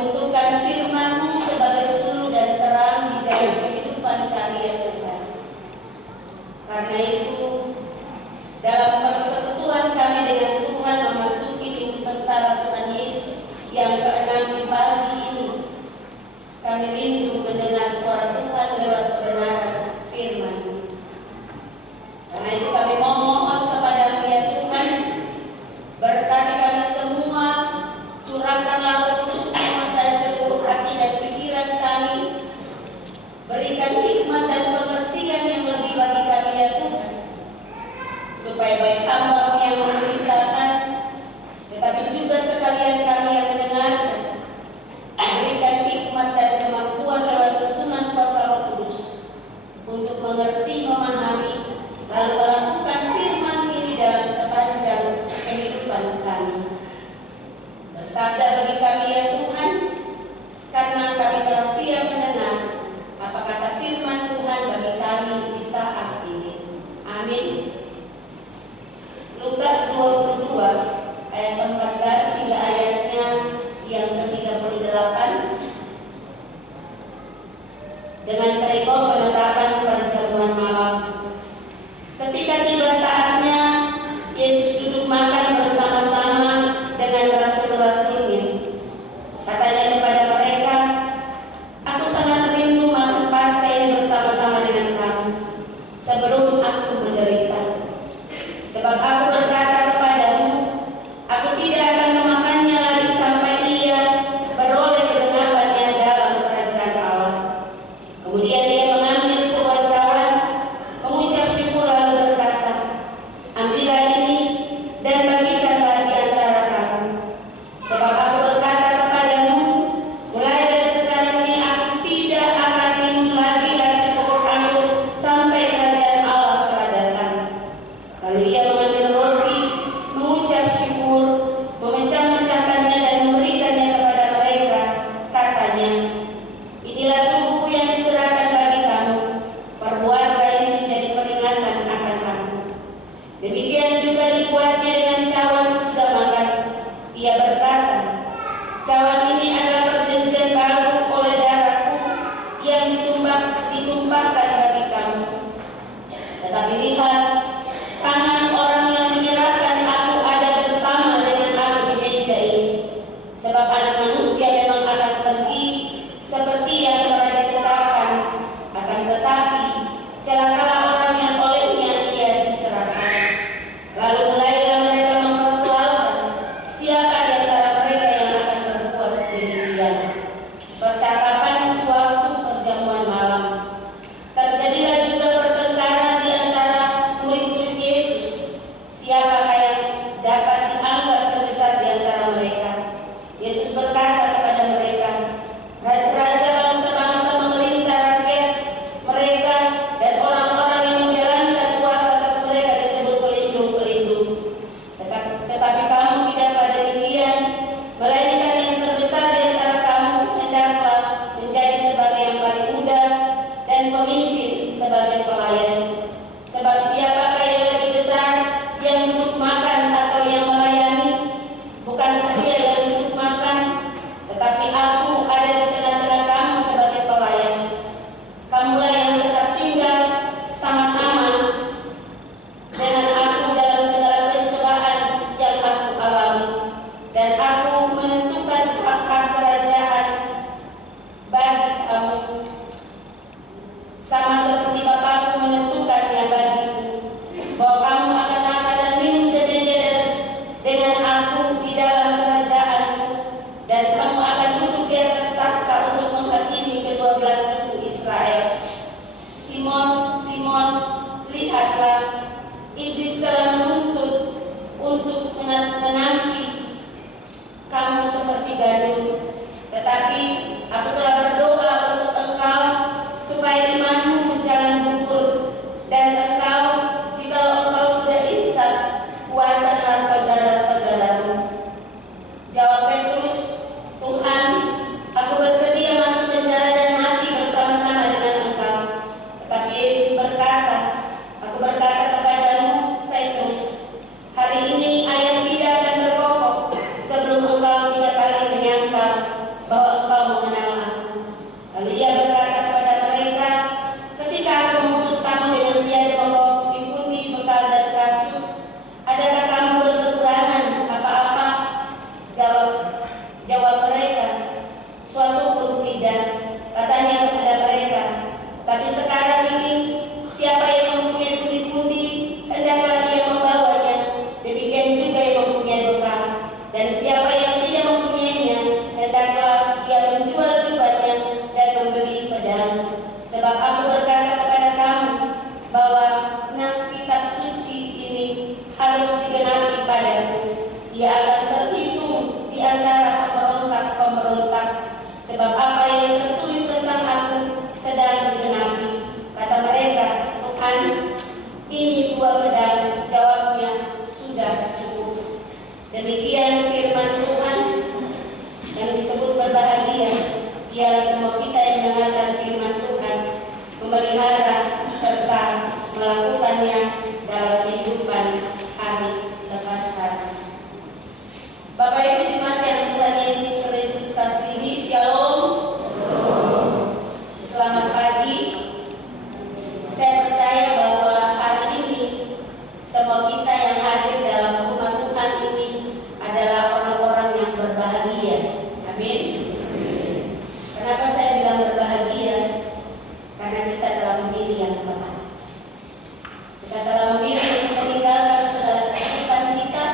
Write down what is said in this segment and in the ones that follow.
membutuhkan firman-Mu sebagai suluh dan terang di jalan kehidupan kami ya Tuhan. Karena itu, dalam persekutuan kami dengan Tuhan memasuki minggu sengsara Tuhan Yesus yang ke-6 di pagi ini, kami rindu mendengar suara Tuhan lewat kebenaran firman-Mu. Karena itu kami mohon kepada-Mu ya Tuhan, berkati kami semua, curahkanlah Roh Kudus menguasai seluruh hati dan pikiran kami, berikan hikmat dan pengertian yang lebih bagi kami ya Tuhan, supaya baik hamba-Mu yang memberitakan, tetapi juga sekalian kami yang mendengarkan, berikan hikmat dan kemampuan lewat tuntunan kuasa Roh Kudus untuk mengerti, memahami, lalu melakukan firman ini dalam sepanjang kehidupan kami. Bersabda bagi kami ya Tuhan, karena kami telah siap mendengar apa kata firman Tuhan bagi kami di saat ini. Amin. Lukas 22 ayat 14 hingga ayatnya yang ke-38 dengan perikop penetapan perjamuan malam. Ketika tiba saatnya, Yesus duduk makan bersama-sama dengan rasul-rasulnya. Katanya kepada mereka, "Aku sangat rindu makan Paskah ini bersama-sama dengan kamu sebelum aku menderita. Sebab aku berkata kepadamu, aku tidak akan memakannya lagi sampai ia beroleh kegenapannya dalam kerajaan Allah." Kemudian dia mengambil sebuah cawan, mengucap syukur lalu berkata, "Ambillah ini dan bagikanlah di antara kamu. Sebab aku berkata kepadamu, mulai dari sekarang ini aku tidak akan minum lagi hasil pokok anggur sampai kerajaan Allah telah datang." Lalu ia mengambil roti, mengucap syukur, memecah-mecahkannya dan memberikannya kepada mereka. Katanya, "Inilah tubuhku yang diserahkan bagi kamu. Perbuatlah ini menjadi peringatan akan kamu." Demikian juga dibuatnya dengan cawan sesudah makan. Ia berkata, "Cawan ini adalah perjanjian baru oleh darahku yang ditumpahkan bagi kamu. Tetapi lihat, tangan orang yang menyerahkan aku ada bersama dengan aku di meja ini. Sebab Anak Manusia memang akan pergi seperti yang telah ditetapkan, akan tetapi celakalah orang yang olehnya ia diserahkan." Lalu mulailah mereka mempersoalkan siapa di antara mereka yang akan berbuat demikian. Percakapan waktu perjamuan malam. Terjadilah juga pertengkaran di antara murid-murid Yesus. Siapakah yang dapat dianggap terbesar di antara mereka? Yesus berkata kepada mereka, "Raja-raja bangsa-bangsa memerintah rakyat mereka, dan orang-orang yang menjalankan kuasa atas mereka disebut pelindung-pelindung. Tetapi kamu tidaklah demikian, melainkan yang terbesar di antara kamu hendaklah menjadi sebagai yang paling muda dan pemimpin sebagai pelayan. Sebab siapakah yang lebih besar, yang duduk makan atau yang melayani? Bukankah dia yang duduk makan? Tetapi aku ada di tengah-tengah kamu sebagai pelayan. Kamulah yang tetap tinggal sama-sama dengan aku dalam segala pencobaan yang aku alami. Dan aku menentukan hak-hak kerajaan bagi kamu, sama seperti Bapakku menentukannya bagiku, bahwa kamu akan makan dan minum semeja dengan aku di dalam kerajaanku, dan kamu akan duduk di atas takhta untuk menghakimi ke-12 suku Israel. Simon, Simon, lihatlah, iblis telah menuntut untuk menampi kamu seperti gandum. Tetapi aku telah berdoa untuk engkau supaya imanmu jangan gugur, dan engkau, jikalau engkau sudah insaf, kuatkanlah saudara-saudaramu." Jawab Petrus, "Tuhan, aku bersedia masuk penjara dan mati bersama-sama dengan engkau." Tetapi Yesus berkata, "Aku berkata kepadamu, Petrus, hari ini ayam tidak akan berkokok sebelum engkau 3 kali menyangkal suatu pun tidak, katanya kepada mereka. Tapi sekarang ini siapa yang mempunyai pundi-pundi, hendaklah ia membawanya, demikian juga yang mempunyai bekal. Dan siapa yang tidak mempunyainya, hendaklah ia menjual jubahnya dan membeli pedang. Sebab aku berkata kepada kamu bahwa nas kitab suci ini harus digenapi padaku. Ia akan terhitung di antara pemberontak-pemberontak, sebab apa yang tertulis tentang aku sedang digenapi. Kata mereka, Tuhan, ini 2 pedang. Jawabnya, sudah cukup. Demikian firman Tuhan. Yang disebut berbahagia ialah semua kita yang mendengarkan firman Tuhan, memelihara serta melakukannya dalam kehidupan hari lepas hari. Bapak Ibu jemaat yang Tuhan Yesus Kristus kasihi, Shalom. Selamat pagi. Saya percaya bahwa hari ini semua kita yang hadir dalam rumah Tuhan ini adalah orang-orang yang berbahagia. Amin. Kenapa saya bilang berbahagia? Karena kita telah memilih yang tepat. Kita telah memilih untuk meninggalkan segala kesibukan kita.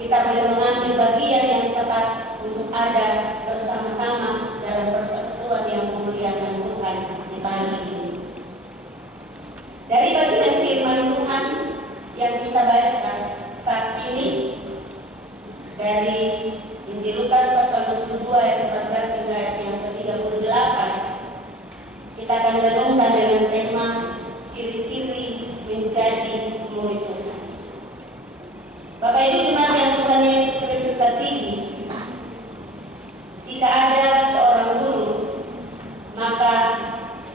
Kita boleh mengambil bagian yang tepat untuk ada bersama-sama dalam persekutuan yang memuliakan Tuhan di pagi ini. Dari bagian firman Tuhan yang kita baca saat ini dari Injil Lukas pasal 22 ayat 14 hingga ayat yang ke-38, kita akan renungkan dengan tema ciri-ciri menjadi murid Tuhan. Bapak Ibu jemaat yang Tuhan Yesus Kristus kasihi, jika ada seorang guru, maka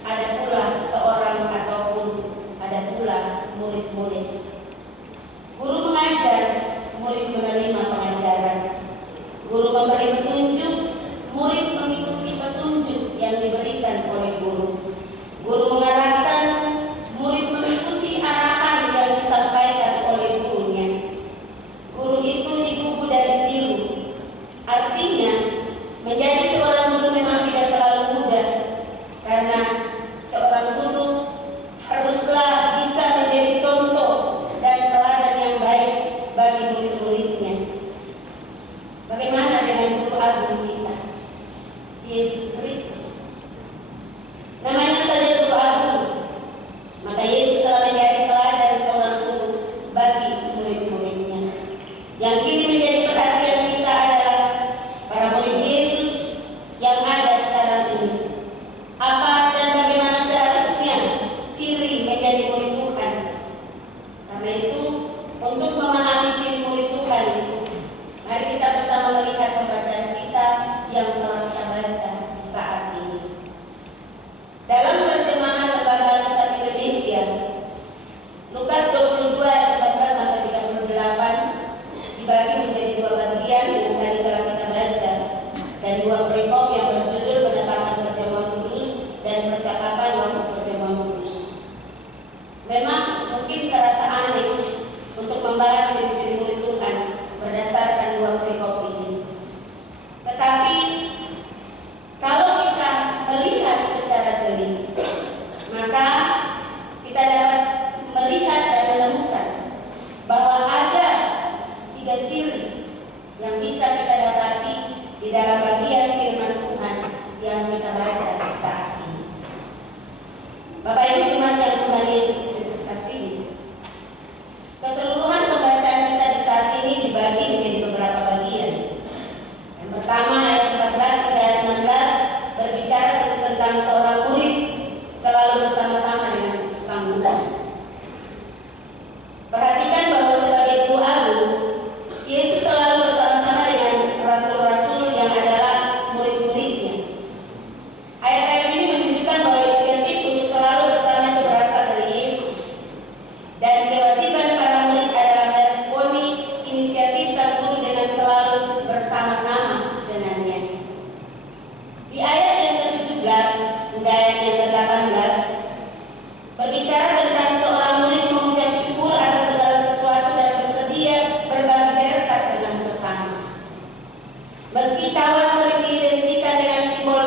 ada pula seorang ataupun ada pula murid-murid. Guru mengajar, murid menerima pengajaran. Guru memberi petunjuk, murid mengikuti petunjuk yang diberikan oleh guru. Guru mengarahkan, murid mengikuti arahan yang disampaikan oleh gurunya. Guru itu digugu dan ditiru. Artinya, menjadi seorang guru memang tidak selalu mudah, karena seorang guru haruslah bisa menjadi contoh dan teladan yang baik bagi murid-muridnya. Bagaimana dengan guru agung kita, Yesus Kristus? Namanya saja guru agung, maka Yesus telah menjadi teladan seorang guru bagi murid-muridnya. Yang kini menjadi perhatian kita adalah para murid Yesus yang ada sekarang ini. Apa dan bagaimana seharusnya ciri menjadi murid Tuhan? Karena itu, untuk memahami ciri murid Tuhan itu, mari kita bersama melihat pembacaan kita yang telah kita baca saat ini. Dalam terjemahan Lembaga Alkitab Indonesia, Lukas 22 ayat 14 sampai 38 dibagi menjadi 2 bagian yang tadi telah kita baca, dan 2 perikop yang berjudul penetapan perjamuan kudus dan percakapan waktu perjamuan kudus. Memang mungkin terasa aneh untuk membahas ciri-ciri murid Tuhan berdasarkan 2 perikop ini. Tetapi kalau kita melihat secara jeli, maka kita dapat melihat dan menemukan bahwa ada 3 ciri yang bisa kita dapati di dalam bagian firman Tuhan yang kita baca saat ini. Bapak Ibu jemaat yang Tuhan Yesus Kristus kasihi, keseluruhan pembacaan kita di saat ini dibagi menjadi beberapa bagian. Yang pertama ayat 14 hingga ayat 16 berbicara tentang seorang murid selalu bersama-sama dengan sang guru. Perhatikan bahwa sebagai guru agung, Yesus selalu bersama-sama dengan rasul-rasul yang adalah murid-muridnya. Ayat-ayat ini menunjukkan bahwa inisiatif untuk selalu bersama itu berasal dari Yesus. Dan kewajiban para murid adalah meresponi inisiatif sang guru dengan selalu bersama-sama dengannya. Di ayat yang ke-17 hingga ayat yang ke-18 berbicara tentang seorang murid mengucap syukur atas segala sesuatu dan bersedia berbagi berkat dengan sesama. Meski cawan sering diidentikan dengan simbol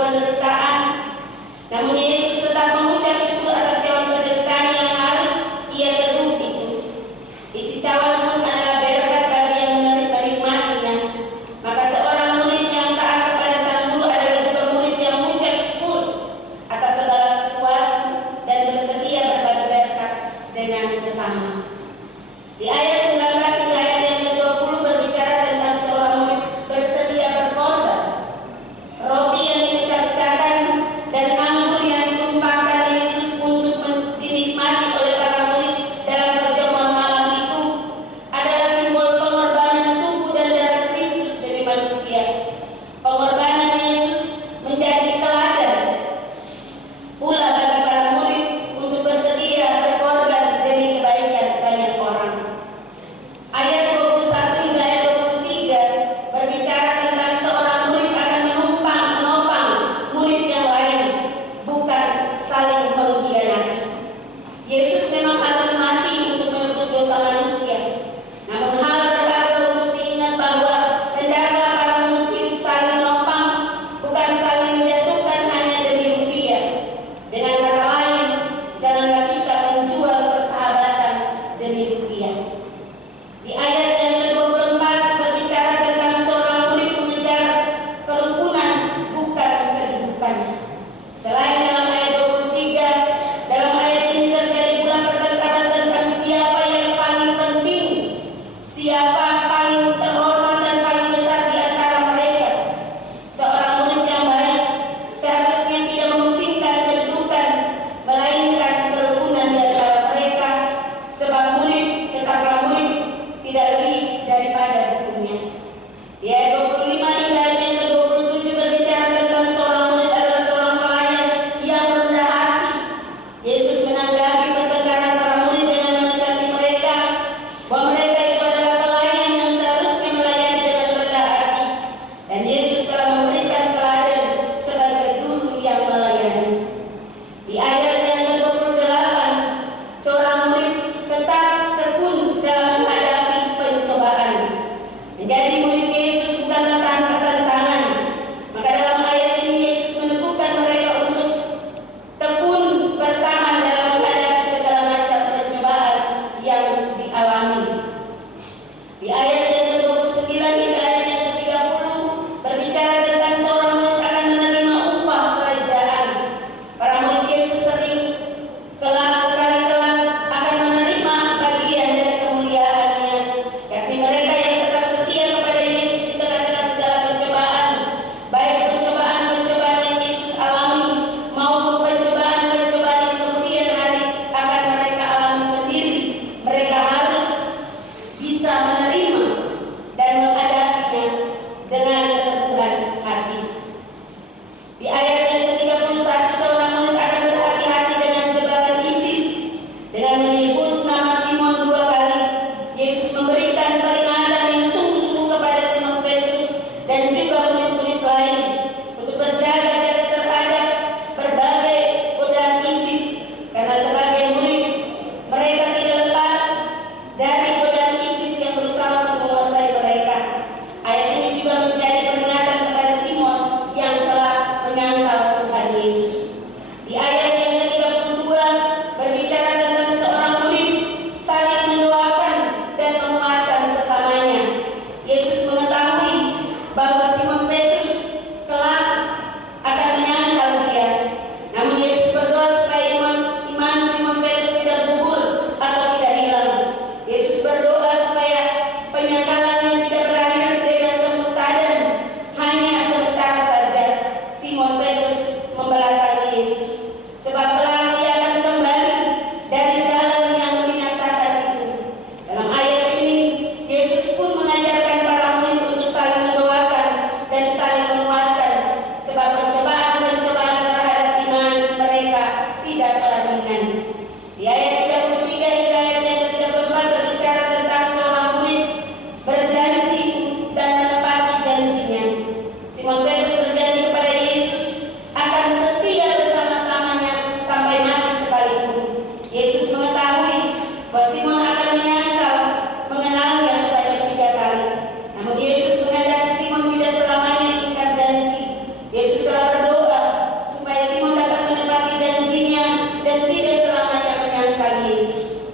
dan tidak selamanya menyangkal Yesus.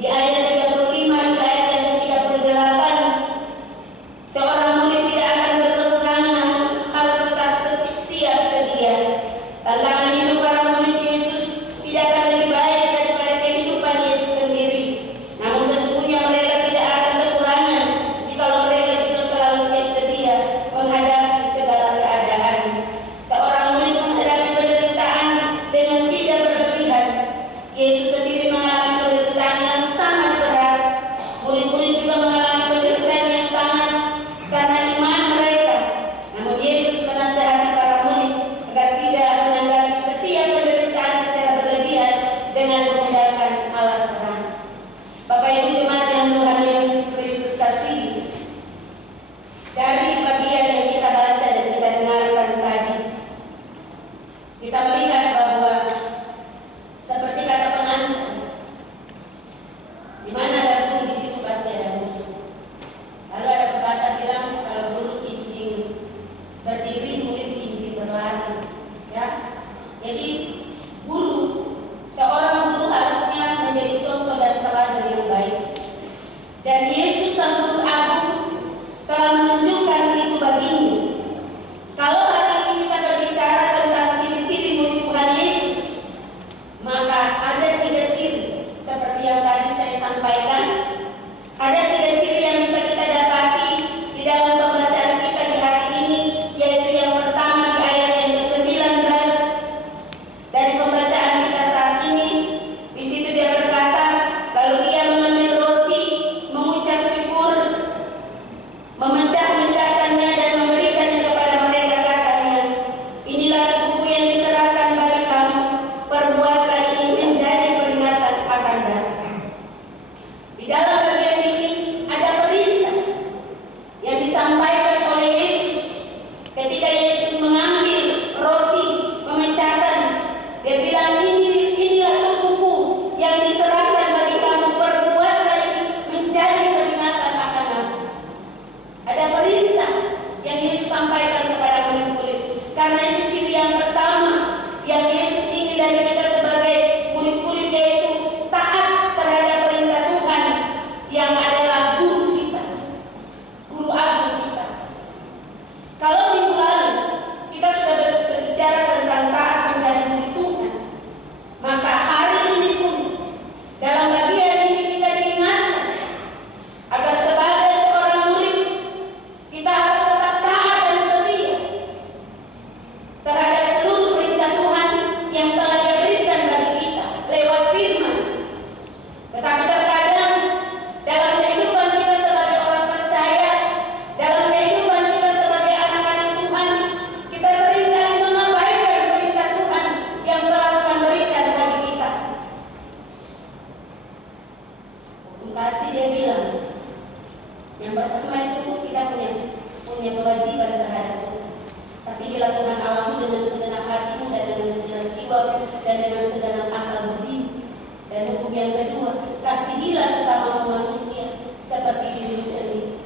Di ayat 35 hingga ayat yang ke-38, seorang murid tidak akan berkekurangan namun harus tetap siap sedia. Tantangan hidup para murid Yesus tidak akan lebih baik daripada kehidupan Yesus sendiri. Namun sesungguhnya mereka tidak akan kekurangan jikalau mereka juga selalu siap sedia menghadapi segala keadaan. Seorang murid menghadapi penderitaan dengan tidak berlebihan. Yesus sendiri mengalami penderitaan yang sangat berat. Murid-murid juga mengalami penderitaan yang sangat karena iman mereka. Namun Yesus menasihati para murid agar tidak menanggapi setiap penderitaan secara berlebihan dengan menggunakan alat perang. Bapak Ibu jemaat yang Tuhan Yesus Kristus kasihi, dari bagian yang kita baca dan kita dengarkan tadi, kita melihat bahwa seperti kata pengantar, di mana ada guru di situ pasti ada murid. Lalu ada pepatah bilang kalau guru kincing berdiri, murid kincing berlari. Ya, jadi seorang guru harusnya menjadi contoh dan teladan yang baik. Dan Yesus sang guru agung telah menunjukkan itu baginya. Kalau hari ini kita berbicara tentang ciri-ciri murid Tuhan Yesus, maka ada 3 ciri seperti yang tadi saya sampaikan. Ada 3 ciri yang bisa kita dapati di dalam pembacaan kita di hari ini, yaitu yang pertama di ayat yang ke-19 dari pembacaan kita saat ini. Di situ dia berkata, lalu ia mengambil roti, mengucap syukur, memecah-mecahkannya dan memberikannya kepada mereka, katanya, inilah tubuhku yang diserahkan bagi kamu, perbuatlah ini menjadi peringatan akan aku. Di dalam bagian ini ada perintah yang disampaikan oleh Yesus. Ketika Yesus mengambil roti, memecahkan, dia bilang, inilah tubuhku yang diserahkan bagi kamu, perbuatlah ini menjadi peringatan akan aku. Ada perintah yang Yesus sampaikan kepada murid-murid. Karena itu ciri yang pertama yang Yesus ingin dari kita sebagai murid-murid, yaitu taat terhadap perintah Tuhan yang adalah guru kita, guru agung kita. Kalau minggu lalu kita sudah berbicara tentang taat menjadi murid Tuhan, maka hari ini pun dalam bagian ini kita diingatkan agar sebagai seorang murid kita harus tetap taat dan setia terhadap seluruh perintah Tuhan yang telah Dia berikan bagi kita lewat firman. Tetapi terkadang dalam kehidupan kita sebagai orang percaya, dalam kehidupan kita sebagai anak-anak Tuhan, kita seringkali mengabaikan perintah Tuhan yang telah Tuhan berikan bagi kita. Hukum kasih dia bilang, yang pertama itu kita punya kewajiban terhadap Tuhan. Kasihilah Tuhan Allahmu dengan segenap hatimu dan dengan segenap jiwa dan dengan segenap akal budimu. Dan hukum yang kedua, kasihilah sesama manusia seperti dirimu sendiri.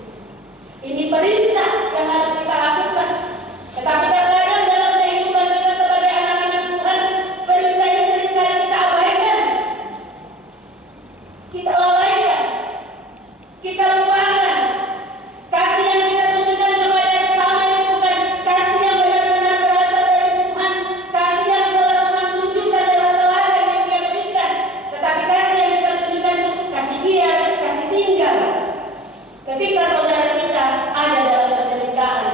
Ini perintah yang harus kita lakukan. Tetapi terkadang dalam kehidupan kita sebagai anak-anak Tuhan, perintah ini seringkali kita abaikan, kita lalaikan, kita lupakan. Kasih yang kita tunjukkan kepada sesama itu bukan kasih yang benar-benar berasal dari Tuhan, kasih yang telah Tuhan tunjukkan lewat teladan yang Dia berikan. Tetapi kasih yang kita tunjukkan itu kasih biar, kasih tinggal. Ketika saudara kita ada dalam penderitaan,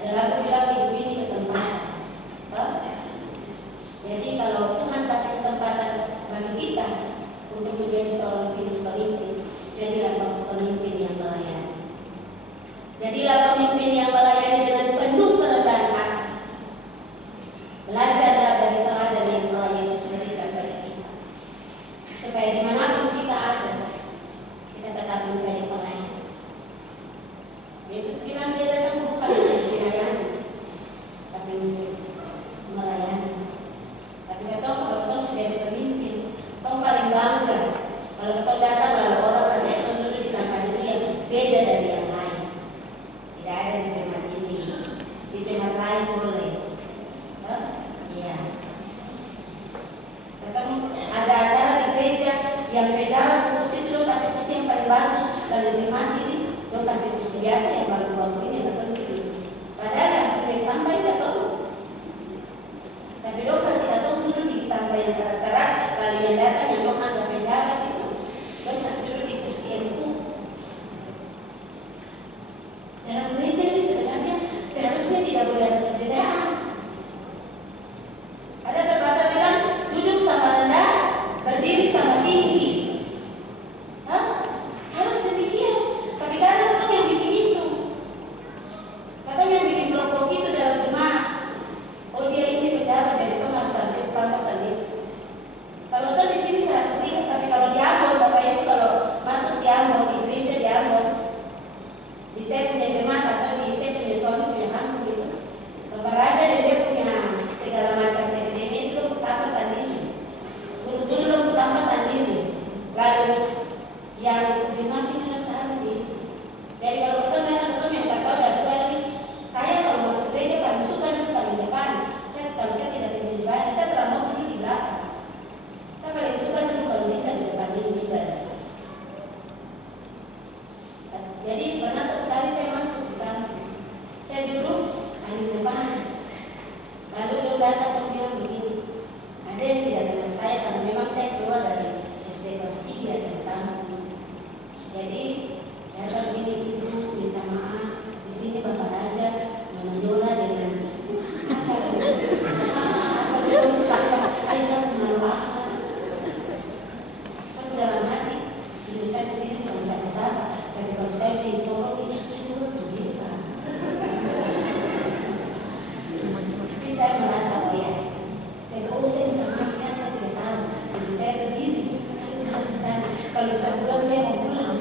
Ada lagu bilang hidup ini kesempatan. Jadi kalau Tuhan kasih kesempatan bagi kita untuk menjadi seorang pemimpin, jadilah pemimpin yang melayani. Jadilah pemimpin yang melayani dengan penuh kerendahan hati. Belajarlah dari teladan yang telah Yesus berikan bagi kita, supaya dimanapun kita ada, kita tetap menjadi pelayan. Yesus bilang dia datang bukan untuk dilayani, tapi untuk melayani. Tapi kalau kita sudah jadi pemimpin, kita paling bangga kalau kita datang lalu orang kasih kita duduk di tempat dulu yang beda dari yang lain. Tidak ada di jemaat ini, di jemaat lain boleh. Iya. Ada acara di gereja yang pejabat kursi itu lo kasih kursi yang paling bagus, lalu jemaat ini lo kasih kursi biasa yang baru-baru ini atau dulu. Padahal yang punya tambah itu tahu. Tapi lo kasih datang dulu di tambah yang keras-keras, lalu yang datang yang lo anggap pejabat itu lo kasih dulu di kursi yang empuk. Dalam gereja ini sebenarnya seharusnya tidak boleh ada perbedaan. Ada pepatah bilang duduk sama rendah, berdiri sama tinggi. Harus demikian. Tapi kadang orang yang bikin itu, kadang yang bikin blok-blok itu dalam jemaat. Oh dia ini pejabat, jadi kan harus tampil tanpa sendiri. Kalau kan di sini tidak terlihat, tapi kalau di Ambon, Bapak Ibu kalau masuk di Ambon, di gereja di Ambon, di saya punya jemaat atau di saya punya suami punya kamu gitu. Bapak Raja dan dia punya segala macam teknik itu tambah sendiri. Guru-guru lo tambah sendiri. Lalu yang jemaat ini udah tahu gitu. Jadi kalau kita memang tetap yang tak tahu dari kali, saya kalau masuk gereja paling suka duduk paling depan. Kalau saya tidak duduk di depan, saya terlalu mau duduk di belakang. Saya paling suka duduk kalau bisa di depan ini juga. Jadi pernah sekali saya masuk di kampung, saya duduk paling depan. Lalu dia datang dan bilang begini, ada yang tidak dengan saya karena memang saya keluar dari SD kelas 3 dan tamu. Jadi datang begini, ibu minta maaf di sini Bapak Raja menyola dengan apa saya mengenal apa. Saya dalam hati, ibu saya di sini bukan siapa-siapa, tapi kalau saya di Solo ini saya juga pendeta. Tapi saya merasa saya minta maaf ya, saya tidak tahu. Jadi saya berdiri, harus sekali. Kalau bisa pulang saya mau pulang.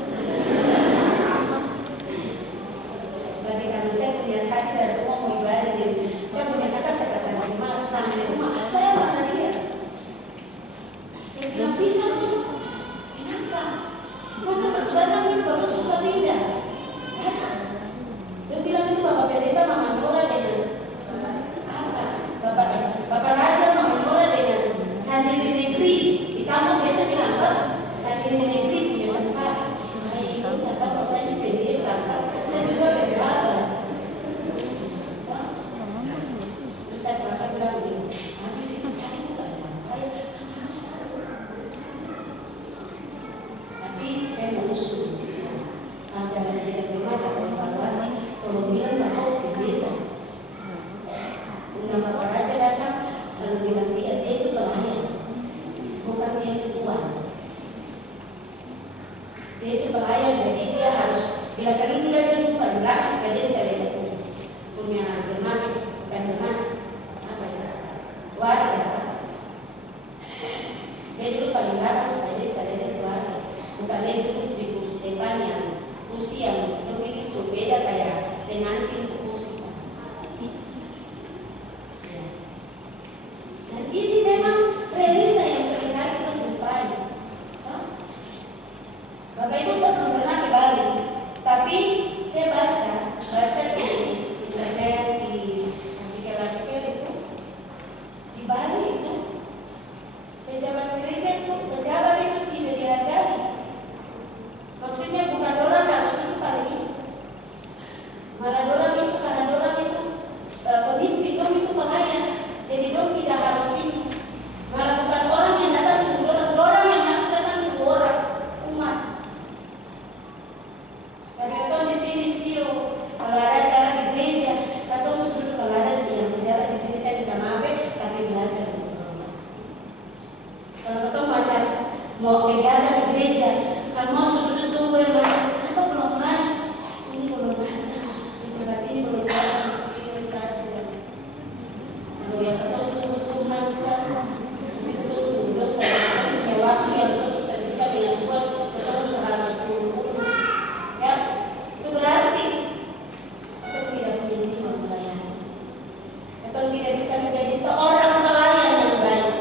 Kalau tidak bisa menjadi seorang pelayan yang baik.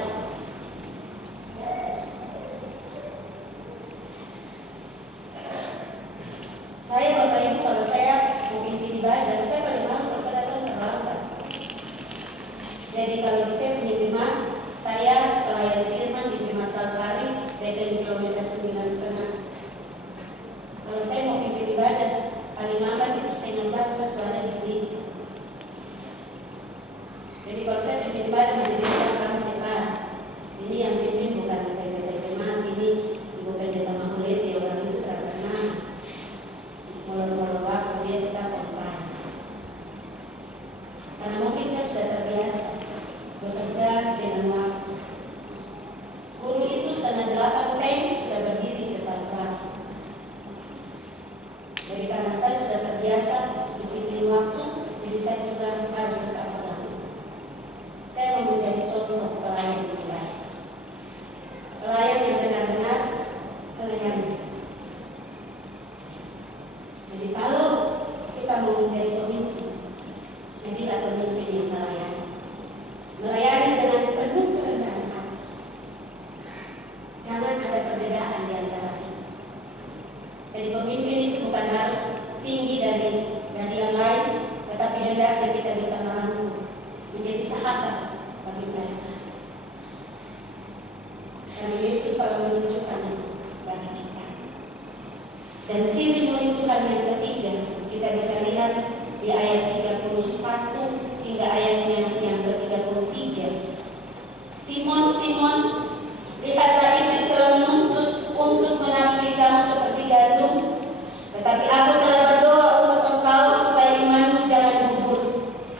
Saya Bapak Ibu, kalau saya memimpin ibadah, saya paling malu kalau saya datang terlambat. Jadi kalau saya punya jemaat, saya pelayan firman di Jemaat Kalvari, dari kilometer 9,5. Kalau saya mau pimpin ibadah, paling lambat itu setengah jam saya selalu ada di gereja. Jadi kalau saya pimpin ibadah menjadi orang cepat. Ini yang pimpin bukan pendeta jemaat, ini ibu pendeta Mahuleti, orang itu tidak pernah molor-molor waktu, dia tetap kompak. Karena mungkin saya sudah terbiasa bekerja dengan waktu. Guru itu 7:30 sudah berdiri di depan kelas. Jadi karena saya sudah terbiasa disiplin waktu, jadi saya juga harus tetap pegang. Saya mau menjadi contoh pelayan yang baik, pelayan yang benar-benar melayani. Jadi kalau kita mau menjadi pemimpin, jadilah pemimpin yang melayani. Melayani dengan penuh kerendahan hati. Jangan ada perbedaan di antara kita. Jadi pemimpin itu bukan harus tinggi dari yang lain, tetapi hendaknya kita bisa merangkul, menjadi sahabat bagi mereka. Karena Yesus kalau menunjukkan itu bagi kita. Dan ciri murid Tuhan yang ketiga kita bisa lihat di ayat 31 hingga ayatnya yang ke-33. Simon, Simon, lihatlah iblis telah menuntut untuk menampi kamu seperti gandum, tetapi aku telah berdoa untuk engkau supaya imanmu jangan gugur.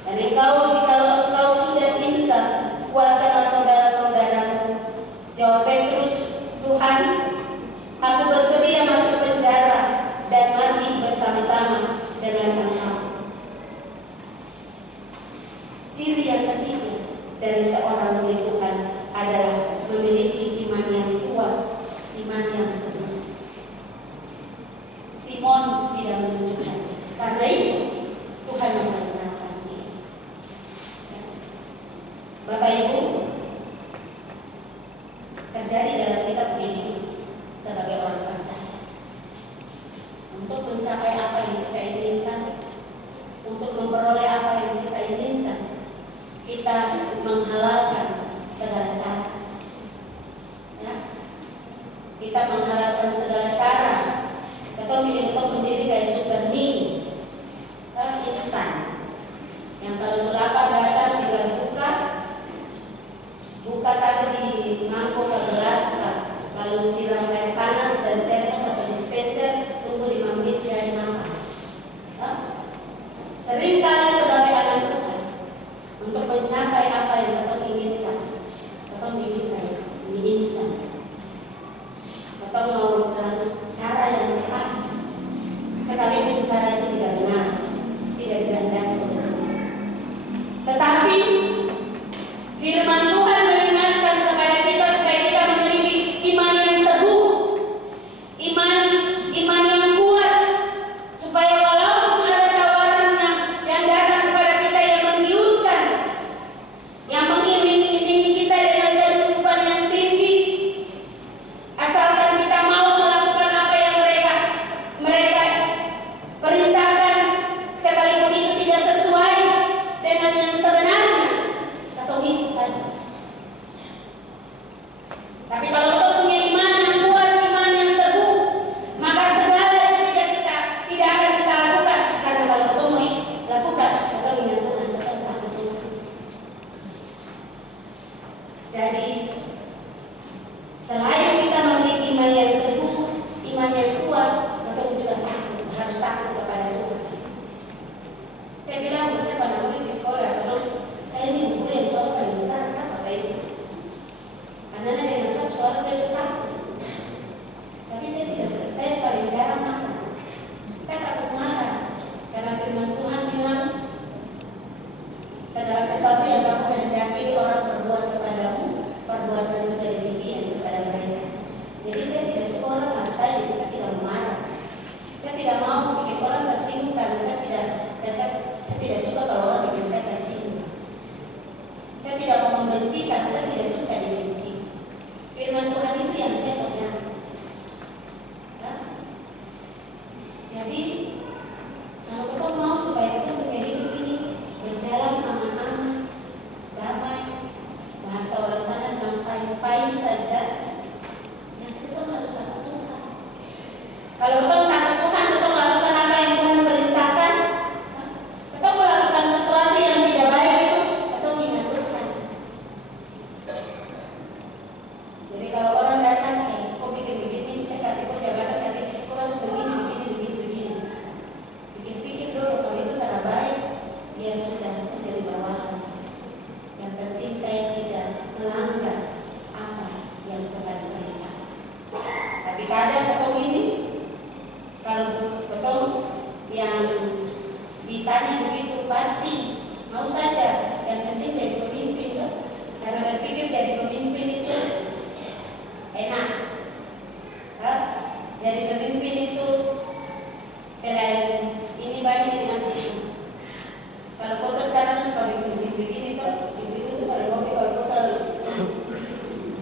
Dan engkau, jikalau engkau sudah insaf, kuatkanlah saudara-saudaramu. Jawab Petrus, Tuhan, aku bersedia masuk penjara dan mati bersama-sama dengan engkau. Ciri yang ketiga dari seorang murid Tuhan adalah memiliki iman yang kuat, iman yang teguh. Simon tidak menunjukkan, karena itu Tuhan memperkenalkan dia. Bapak Ibu, terjadi dalam kita punya hidup sebagai orang percaya. Untuk mencapai apa yang kita inginkan, untuk memperoleh apa yang kita inginkan, kita menghalalkan segala cara. Ya? Kita menghalalkan segala cara. Kita bikin sendiri kayak super mie, instan. Yang kalau sudah lapar datang tinggal buka taruh di mangkok atau gelas, lalu siram air panas dan termos atau dispenser, tunggu 5 menit jadi makan. Sering kali sebagai anak Tuhan, untuk mencapai apa yang kita inginkan, kita ingin kayak mie instan, atau mau dengan cara yang cepat, sekalipun cara itu tidak benar, tidak dikehendaki oleh Tuhan. Tetapi firman Tuhan mengingatkan kepada kita supaya kita memiliki iman yang teguh, iman yang kuat, supaya walaupun ada tawaran yang datang kepada kita yang menggiurkan, yang mengiming-imingi kita dengan kedudukan yang tinggi, asalkan kita mau melakukan apa yang mereka perintahkan, sekalipun itu tidak sesuai dengan yang sebenarnya, atau ikut saja. Tapi kalau kita punya iman yang kuat, iman yang teguh, maka segala yang tidak akan kita lakukan. Karena kalau kita mau lakukan, kita ingat Tuhan, kita takut Tuhan. Jadi selain kita memiliki iman yang teguh, iman yang kuat, kita juga harus takut kepada Tuhan. Saya bilang, saya pada murid di sekolah, saya ini guru yang soal paling besar, kan Bapak Ibu? Anak-anak yang besar soal saya takut. Tapi saya paling jarang makan. Saya takut makan, karena firman Tuhan bilang, segala sesuatu yang kamu kehendaki orang perbuat kepadamu, perbuatlah juga demikian kepada mereka. Jadi saya tidak suka orang marah saya, jadi saya tidak marah. Saya tidak mau bikin orang tersinggung, karena saya tidak suka kalau orang bikin saya tersinggung. membenci karena saya tidak suka dibenci. Firman Tuhan itu yang saya pegang. Ya. Jadi kalau kita mau supaya kita punya hidup ini berjalan aman-aman, damai, bahasa orang sana bilang fine-fine saja, ya kita harus takut Tuhan. Kalau kita takut Tuhan, kita melakukan apa yang Tuhan perintahkan. Kita melakukan sesuatu yang tidak baik itu, kita ingat Tuhan. Jadi kalau orang datang, kok bikin begini, saya kasih kok jabatan, tapi kok harus begini. Pikir-pikir dulu, kalau itu tidak baik, ya sudah, saya jadi bawahan. Yang penting saya tidak melanggar apa yang Tuhan perintahkan. Tapi kadang ketemu ini, kalau ketemu yang ditanya begitu pasti mau saja, yang penting jadi pemimpin loh. Karena berpikir jadi pemimpin itu enak. Jadi pemimpin itu selain ini banyak dengan itu. Kalau foto sekarang suka bikin itu, ibu-ibu itu paling hobi kalau foto.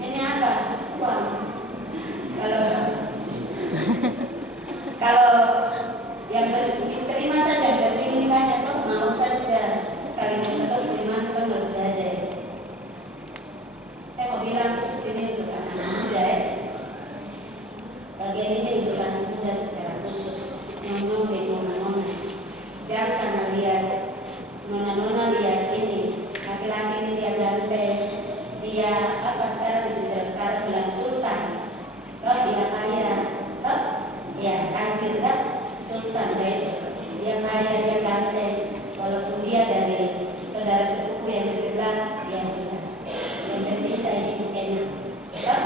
Ini apa? Uang. Kalau yang terima saja, penting ini banyak tuh mau saja. Sekali kita terima kan harus ada. Saya mau bilang khusus ini untuk anak muda ya. Bagian ini untuk anak muda secara khusus. Nyong-nyong dan nona-nona. Jangan karena lihat nona-nona lihat ini laki-laki ini dia ganteng, dia apa sekarang bilang sultan. Oh dia kaya, oh ya tajir kan, sultan kayak dia kaya, dia ganteng, walaupun dia dari saudara sepupu yang di sebelah, ya sudah. Yang penting saya hidup enak, oh?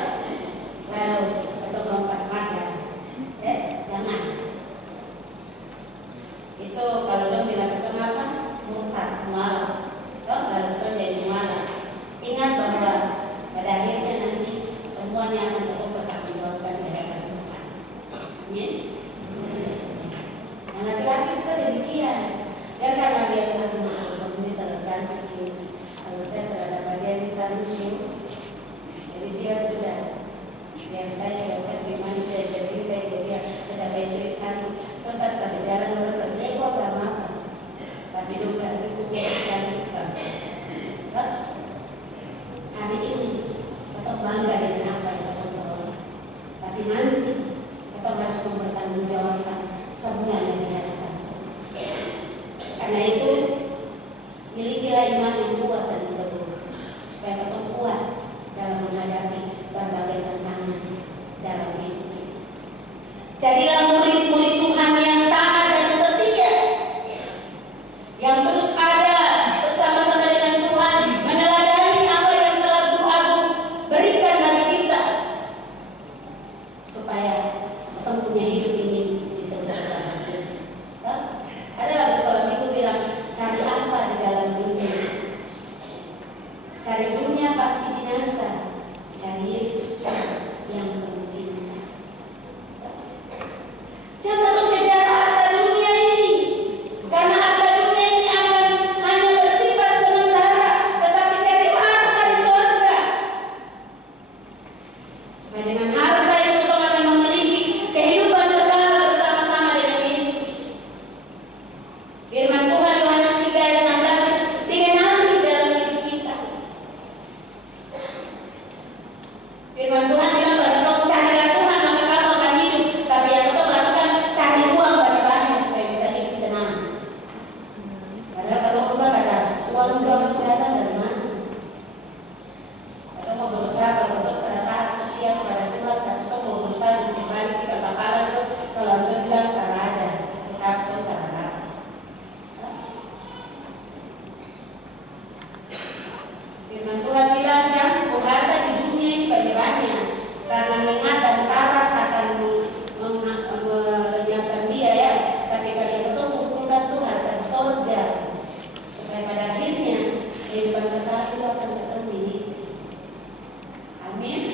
Lalu atau lompat makan, jangan. Itu kalau dong dilakukan apa? Murtad, mualaf, oh lalu itu jadi mualaf. Ingat bahwa pada akhirnya nanti semuanya akan tetap bertanggungjawabkan hadapan Tuhan. Amin. Yang laki-laki juga demikian. Dia karena dia ini terlalu cantik, kalau saya terhadap dia ini cantik, jadi dia sudah biar saya gimana jadi saya dia ada istri cantik. Terus saya tak jarang orang dia kok gak apa, tapi juga itu cantik sampai. Hari ini kita bangga dengan apa yang kita peroleh, tapi nanti kita harus mempertanggungjawabkan semua yang dihadapan. Karena itu milikilah iman yang kuat dan teguh, supaya kita kuat dalam menghadapi berbagai tantangan dalam hidup ini. Jadilah murid-murid Tuhan yang taat dan setia, yang terus ada bersama-sama dengan Tuhan, meneladani apa yang telah Tuhan berikan bagi kita, supaya kita punya hidup ini bisa berbahagia. Ada lagu sekolah minggu bilang, cari apa di dalam dunia? Cari dunia pasti binasa, cari Yesus yang penuh cinta. Jangan tuh kejar harta dunia ini, karena harta dunia ini akan hanya bersifat sementara, tetapi cari harta di surga, supaya dengan harta itu kita akan memiliki kehidupan kekal bersama-sama dengan Yesus. Firman Tuhan Yohanes 3 ayat 16 itu dikenali dalam hidup kita. Firman Tuhan bilang pada kita carilah Tuhan maka kamu akan hidup, tapi yang kita melakukan cari uang banyak-banyak supaya bisa hidup senang. Padahal kata Tuhan kata uang itu akan datang dari mana? Kita mau berusaha kalau kita taat setia kepada Tuhan, kita mau berusaha untuk balik di kepala itu kalau kita bilang karena ada, kita karena ada. Firman Tuhan bilang jangan berharta di dunia ini banyak-banyak, karena minat dan karat akan melenyapkan dia ya. Tapi kalau kita mengumpulkan Tuhan harta di surga, supaya pada akhirnya kehidupan kekal itu akan kita miliki. Amin.